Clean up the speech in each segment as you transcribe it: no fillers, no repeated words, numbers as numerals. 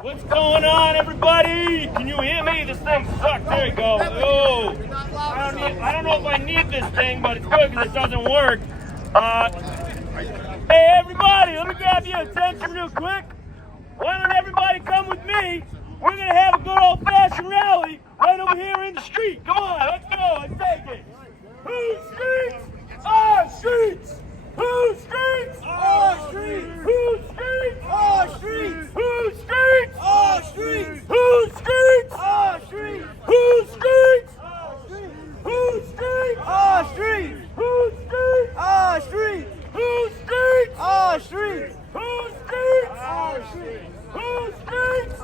What's going on, everybody? Can you hear me? This thing sucks. There you go. Oh, I don't know if I need this thing, but it's good because it doesn't work. Hey, everybody, let me grab your attention real quick. Why don't everybody come with me? We're going to have a good old-fashioned rally right over here in the street. Come on, let's go. Let's take it. Whose streets? Our streets! Whose streets? Our streets! Whose streets? Our streets! Whose streets? Our streets! Whose streets? Our streets! Whose streets? Our streets! Whose streets? Our streets! Whose streets? Our streets! Whose streets? Our streets! Whose streets? Our streets! Whose streets?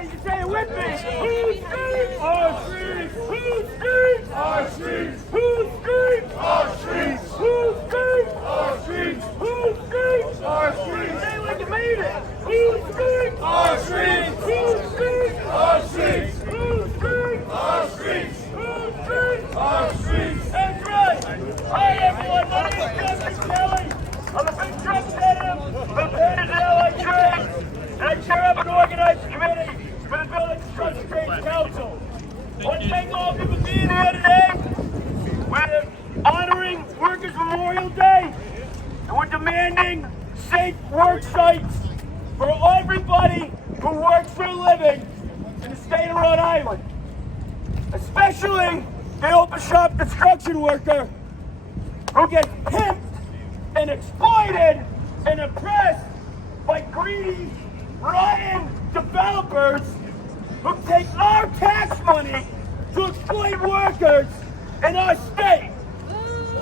You can say it with me. Whose streets? Our streets! Whose streets? Our streets! Whose streets? Our streets! Whose streets? Our streets! Whose streets? Our streets! Say like you made it. Whose streets? Our streets! Whose streets? Our streets! Whose streets? Our streets! Whose streets? Our streets! That's right. Hi everyone. My name is Justin Kelly. I'm a big truck executive for the LA Trades, and I chair up an organizing committee for the Building Construction Trades Council. I want to thank all of you for being here today. We're honoring Workers' Memorial Day, and we're demanding safe work sites for everybody who works for a living in the state of Rhode Island, especially the open shop construction worker who gets pimped and exploited and oppressed by greedy, rotten developers who take our tax money to exploit workers in our state.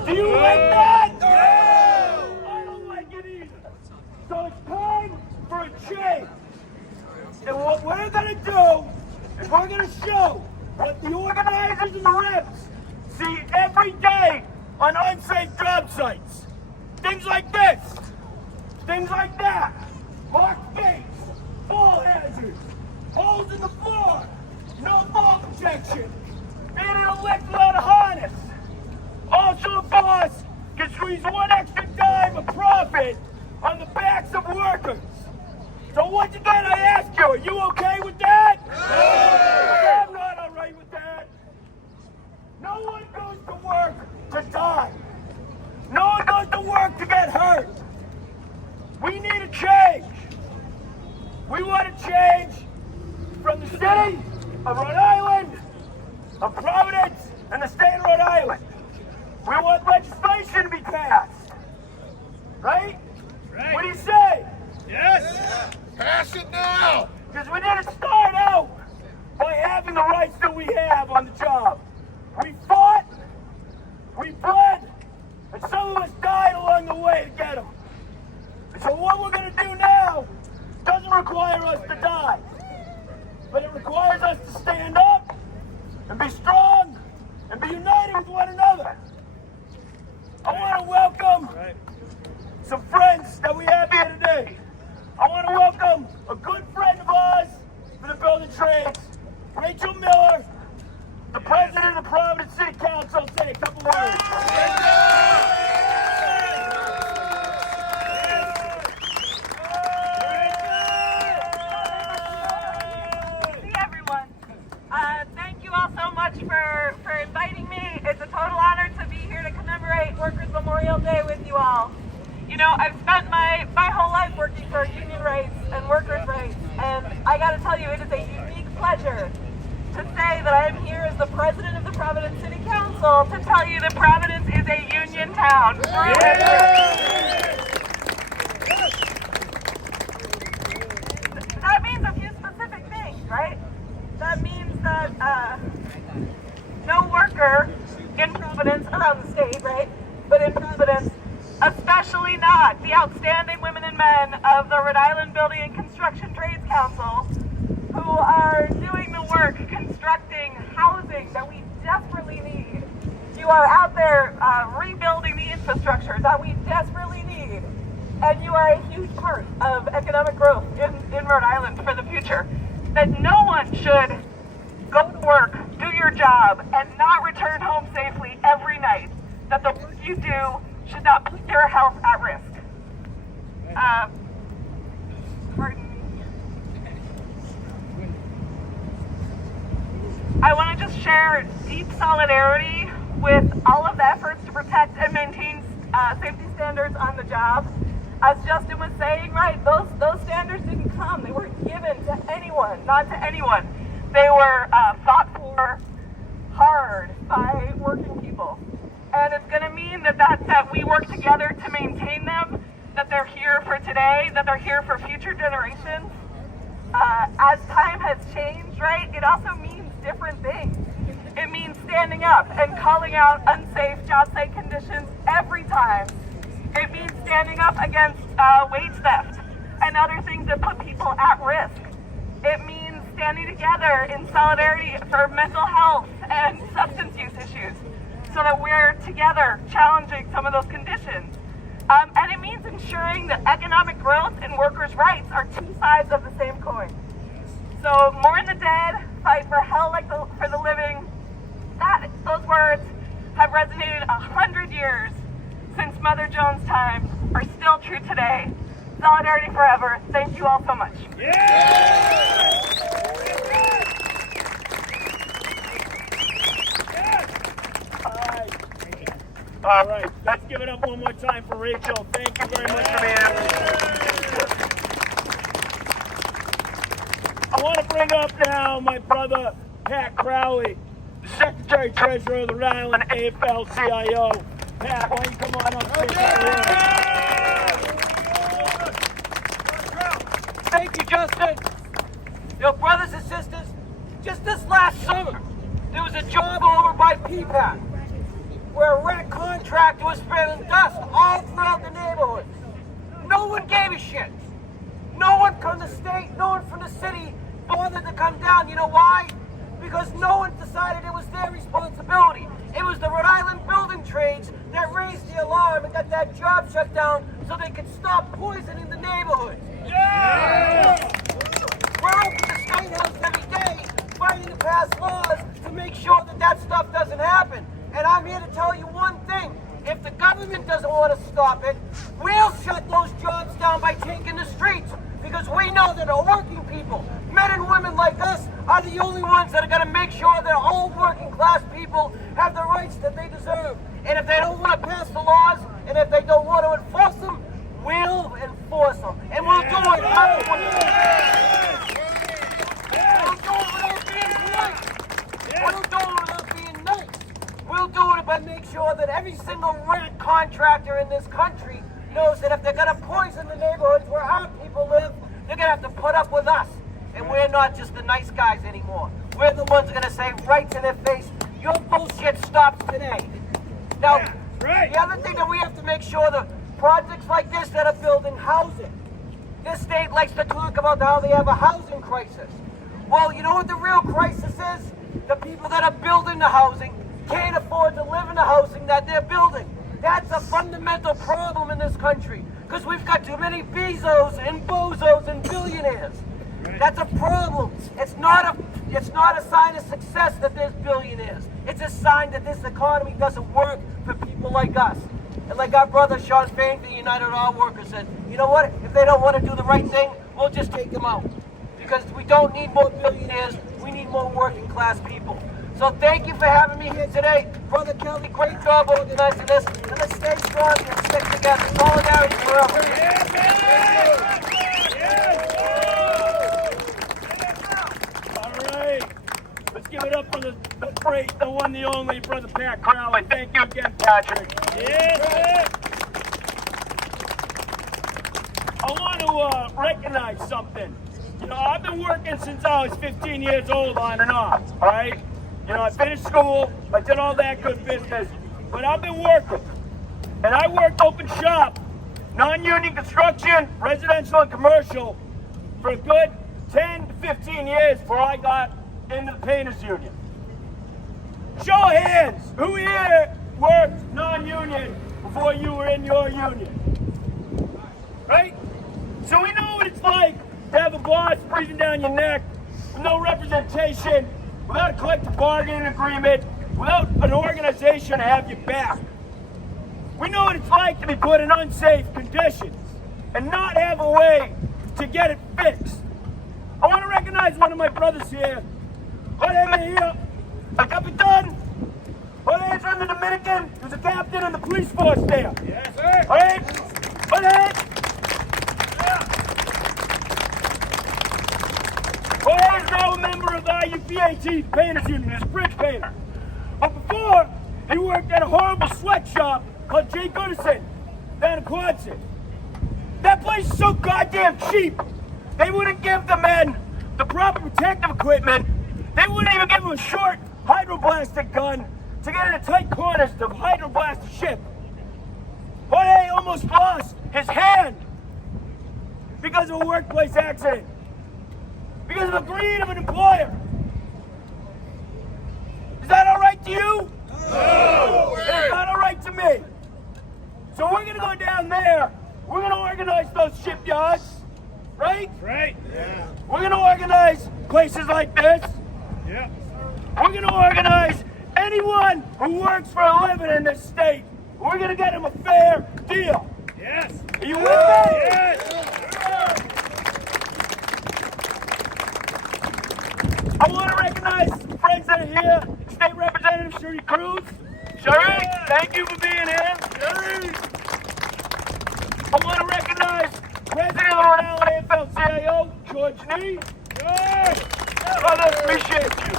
Do you like that? No! I don't like it either. So it's time for a change. And what we're going to do is we're going to show what the organizers and the reps see every day on unsafe job sites. Things like this. Things like that. Marked gates. Fall hazards. Holes in the floor. No fall protection. Being in a lift without a harness. Also, a boss can squeeze one extra dime of profit on the backs of workers. So once again, I ask you, are you okay with that? No! I'm not all right with that. No one goes to work to die. No one goes to work to get hurt. We need a change. We want a change from the city of Rhode Island, of Providence, and the state of Rhode Island. We want legislation to be passed. Right? Right. What do you say? Yes. Yeah. Pass it now. Because we didn't start out by having the rights that we have on the job. We fought, we bled, and some of us died along the way to get them. And so what we're going to do now doesn't require us to die, but it requires us to stand up and be strong and be united with one another. I want to welcome some friends that we have here today. I want to welcome a good friend of ours for the Building Trades, Rachel Miller, the president of the Providence City Council. Say a couple words. Thank you all so much for inviting me. It's a total honor to be here to commemorate Workers' Memorial Day with you all. You know, I've spent my whole life working for union rights and workers' rights, and I gotta tell you, it is a unique pleasure to say that I am here as the president of the Providence City Council to tell you that Providence is a union town. That means a few specific things, right? That means that no worker in Providence, around the state, right, but in Providence, especially not the outstanding women and men of the Rhode Island Building and Construction Trades Council, who are doing the work constructing housing that we desperately need. You are out there rebuilding the infrastructure that we desperately need, and you are a huge part of economic growth in Rhode Island for the future. That no one should go to work, do your job, and not return home safely every night. That the work you do should not put your health at risk. Pardon me. share deep solidarity with all of the efforts to protect and maintain safety standards on the job. As Justin was saying, right, those standards didn't come. They weren't given to anyone, not to anyone. They were fought for hard by working people. And it's going to mean that we work together to maintain them, that they're here for today, that they're here for future generations. As time has changed, right, it also means different things. It means standing up and calling out unsafe job site conditions every time. It means standing up against wage theft and other things that put people at risk. It means standing together in solidarity for mental health and substance use issues so that we're together challenging some of those conditions. And it means ensuring that economic growth and workers' rights are two sides of the same coin. So mourn the dead, fight for hell for the living. Those words have resonated 100 years since Mother Jones' time, are still true today. Solidarity forever. Thank you all so much. All right, let's give it up one more time for Rachel. Thank you very much for being here. I want to bring up now my brother, Pat Crowley, the Secretary Treasurer of the Rhode Island AFL CIO. Pat, why don't you come on up? Thank you, Justin. Your brothers and sisters, just this last summer, there was a job over by PPAC where a rat contractor was spreading dust all throughout the neighborhood. No one gave a shit. No one from the state, no one from the city bothered to come down. You know why? Because no one decided it was their responsibility. It was the Rhode Island building trades that raised the alarm and got that job shut down so they could stop poisoning the neighborhood. We're up at the State House every day fighting to pass laws to make sure that stuff doesn't happen. And I'm here to tell you one thing. If the government doesn't want to stop it, we'll shut those jobs down by taking the streets. Because we know that our working people, men and women like us, are the only ones that are going to make sure that all working class people have the rights that they deserve. And if they don't want to pass the laws, and if they don't want to enforce them, we'll enforce them. And we'll do it. We'll do it without being polite. We'll do it without being nice. We'll do it by make sure that every single rat contractor in this country knows that if they're going to poison the neighborhoods where our people live, they're going to have to put up with us. And we're not just the nice guys anymore. We're the ones going to say right to their face, your bullshit stops today. Now, the other thing that we have to make sure that projects like this that are building housing. This state likes to talk about how they have a housing crisis. Well, you know what the real crisis is? The people that are building the housing can't afford to live in the housing that they're building. That's a fundamental problem in this country because we've got too many Bezos and bozos and billionaires. That's a problem. It's not a sign of success that there's billionaires. It's a sign that this economy doesn't work for people like us. And like our brother Sean Fain from United Auto Workers said, you know what? If they don't want to do the right thing, we'll just take them out. Because we don't need more billionaires. We need more working class people. So thank you for having me here today. Brother Kelly, great job organizing this. And let's stay strong and stick together. Solidarity forever. All right. Let's give it up for the great, the one, the only, Brother Pat Crowley. Thank you again, Patrick. I want to recognize something. You know, I've been working since I was 15 years old on and off, all right? You know, I finished school, I did all that good business, but I've been working. And I worked open shop, non-union construction, residential and commercial, for a good 10 to 15 years before I got into the painters union. Show of hands, who here worked non-union before you were in your union? Right? So we know what it's like to have a boss breathing down your neck with no representation, without a collective bargaining agreement, without an organization to have your back. We know what it's like to be put in unsafe conditions and not have a way to get it fixed. I want to recognize one of my brothers here. A El Capitan, Jorge's from the Dominican. He was a captain in the police force there. Yes, sir. Jorge, Jorge. Jorge is now a member of the IUPAT Painters Union. He's a bridge painter. But before, he worked at a horrible sweatshop called J. Goodison down in Quonset. That place is so goddamn cheap. They wouldn't give the men the proper protective equipment. They wouldn't even give them a short hydroblastic gun to get into tight corners to hydroblast the ship. Jorge almost lost his hand because of a workplace accident. Because of the greed of an employer. Is that all right to you? No! It's not all right to me. So we're gonna go down there. We're gonna organize those shipyards, right? Right. Yeah. We're gonna organize places like this. Yeah. We're gonna organize anyone who works for a living in this state. We're gonna get them a fair deal. Yes. Are you with me? Yes. I want to recognize friends that are here. State Representative Shuri Cruz. Shuri, thank you for being here. Shuri. I want to recognize President of the Rhode Island AFL CIO, George Nee. Brother, appreciate you.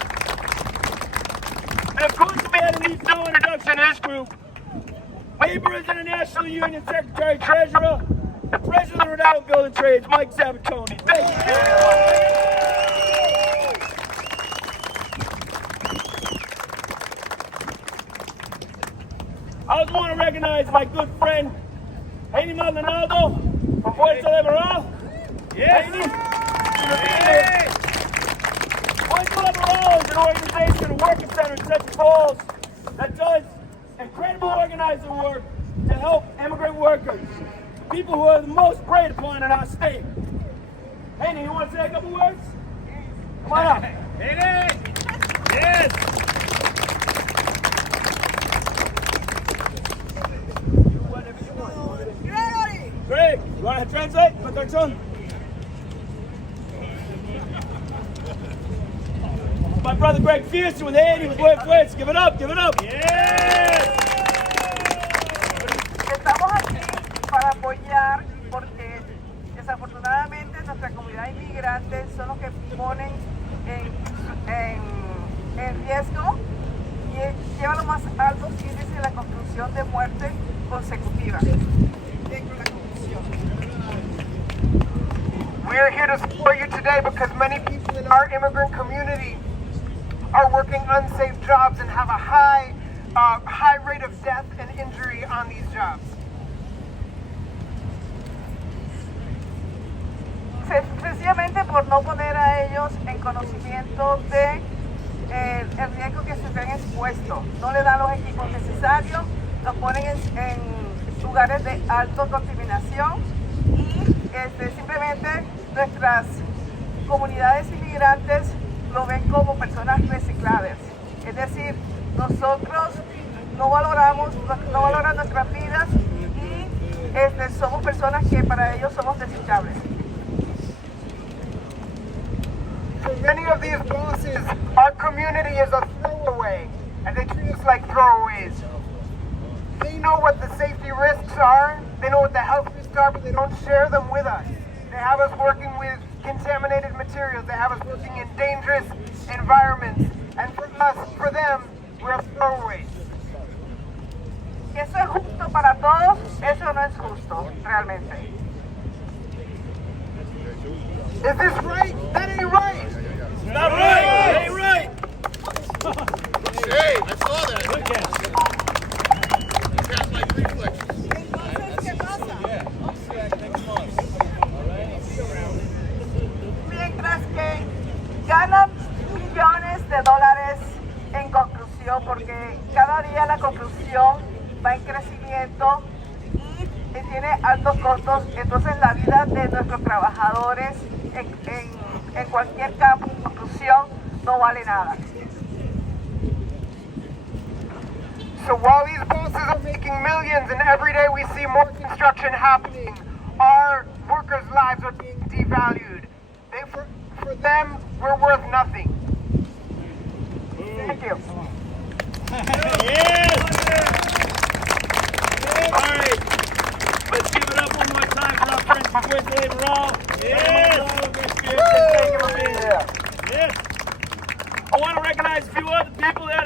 And of course, the man who needs no introduction to this group, Laborers International Union Secretary Treasurer, and President of the Rhode Island Building Trades, Mike Sabatoni. Thank you. I also want to recognize my good friend, Haney Maldonado from Puerto Liberal. Yes. Haney. Yes. Puerto Liberal is an organization, a working center in Central Falls that does incredible organizing work to help immigrant workers, people who are the most preyed upon in our state. Haney, you want to say a couple words? Come on up. Haney. Yes. Greg, you want to translate? Contracción. My brother Greg Fierce with Haney with Web Flits. Give it up, give it up. Yes. Estamos aquí para apoyar porque desafortunadamente nuestra comunidad inmigrante son los que ponen en riesgo y llevan los más altos índices de la construcción de muerte consecutiva. We are here to support you today because many people in our immigrant community are working unsafe jobs and have a high rate of death and injury on these jobs. Sencillamente por no poner a ellos en conocimiento de el riesgo que se ven expuestos. No le dan los equipos necesarios, los ponen en lugares de alta contaminación y simplemente nuestras comunidades inmigrantes lo ven como personas reciclables. Es decir, nosotros no valoran nuestras vidas y somos personas que para ellos somos desechables. For many of these bosses, our community is a throwaway, and they treat us like throwaways. They know what the safety risks are, they know what the health risks are, but they don't share them with us. They have us working with contaminated materials, they have us working in dangerous environments, and for them, we're throwaways. ¿Eso es justo para todos? Eso no es justo, realmente. Is this right? That ain't right! Not right! That ain't right! Hey, I saw that. Look at it. Got like reflexes. Mientras que ganan millones de dólares en construcción, porque cada día la construcción va en crecimiento y tiene altos costos, entonces la vida de nuestros trabajadores en cualquier campo de construcción no vale nada. So while these bosses are making millions and every day we see more construction happening, our workers' lives are being devalued. For them, we're worth nothing. Thank you.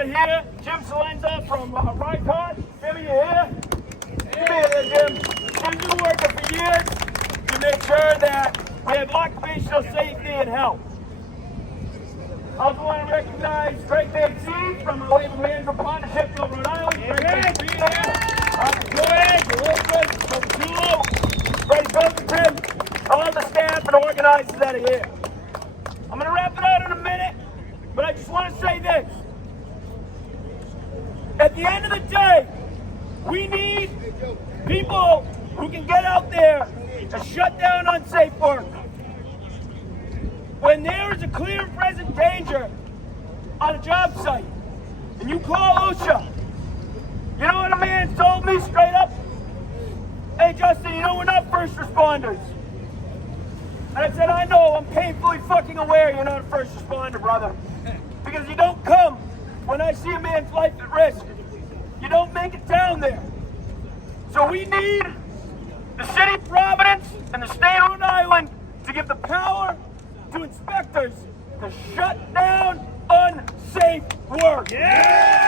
out of here. Jim Salenza from Rhode. Jim, you here? Come here there, Jim. Jim's been working for years to make sure that we have occupational safety and health. I also want to recognize Greg Banksy from the Labor Management Partnership of Rhode Island. Greg Banksy here. Greg, Elizabeth from Tulo, Freddie Pilkington, all the staff and organizers that are here. I'm going to wrap it out in a minute, but I just want to say this. At the end of the day, we need people who can get out there and shut down unsafe work. When there is a clear and present danger on a job site, and you call OSHA, you know what a man told me straight up? Hey Justin, you know we're not first responders. And I said, I know, I'm painfully fucking aware you're not a first responder, brother. Because you don't come when I see a man's life at risk. You don't make it down there. So we need the city of Providence and the state of Rhode Island to give the power to inspectors to shut down unsafe work. Yeah!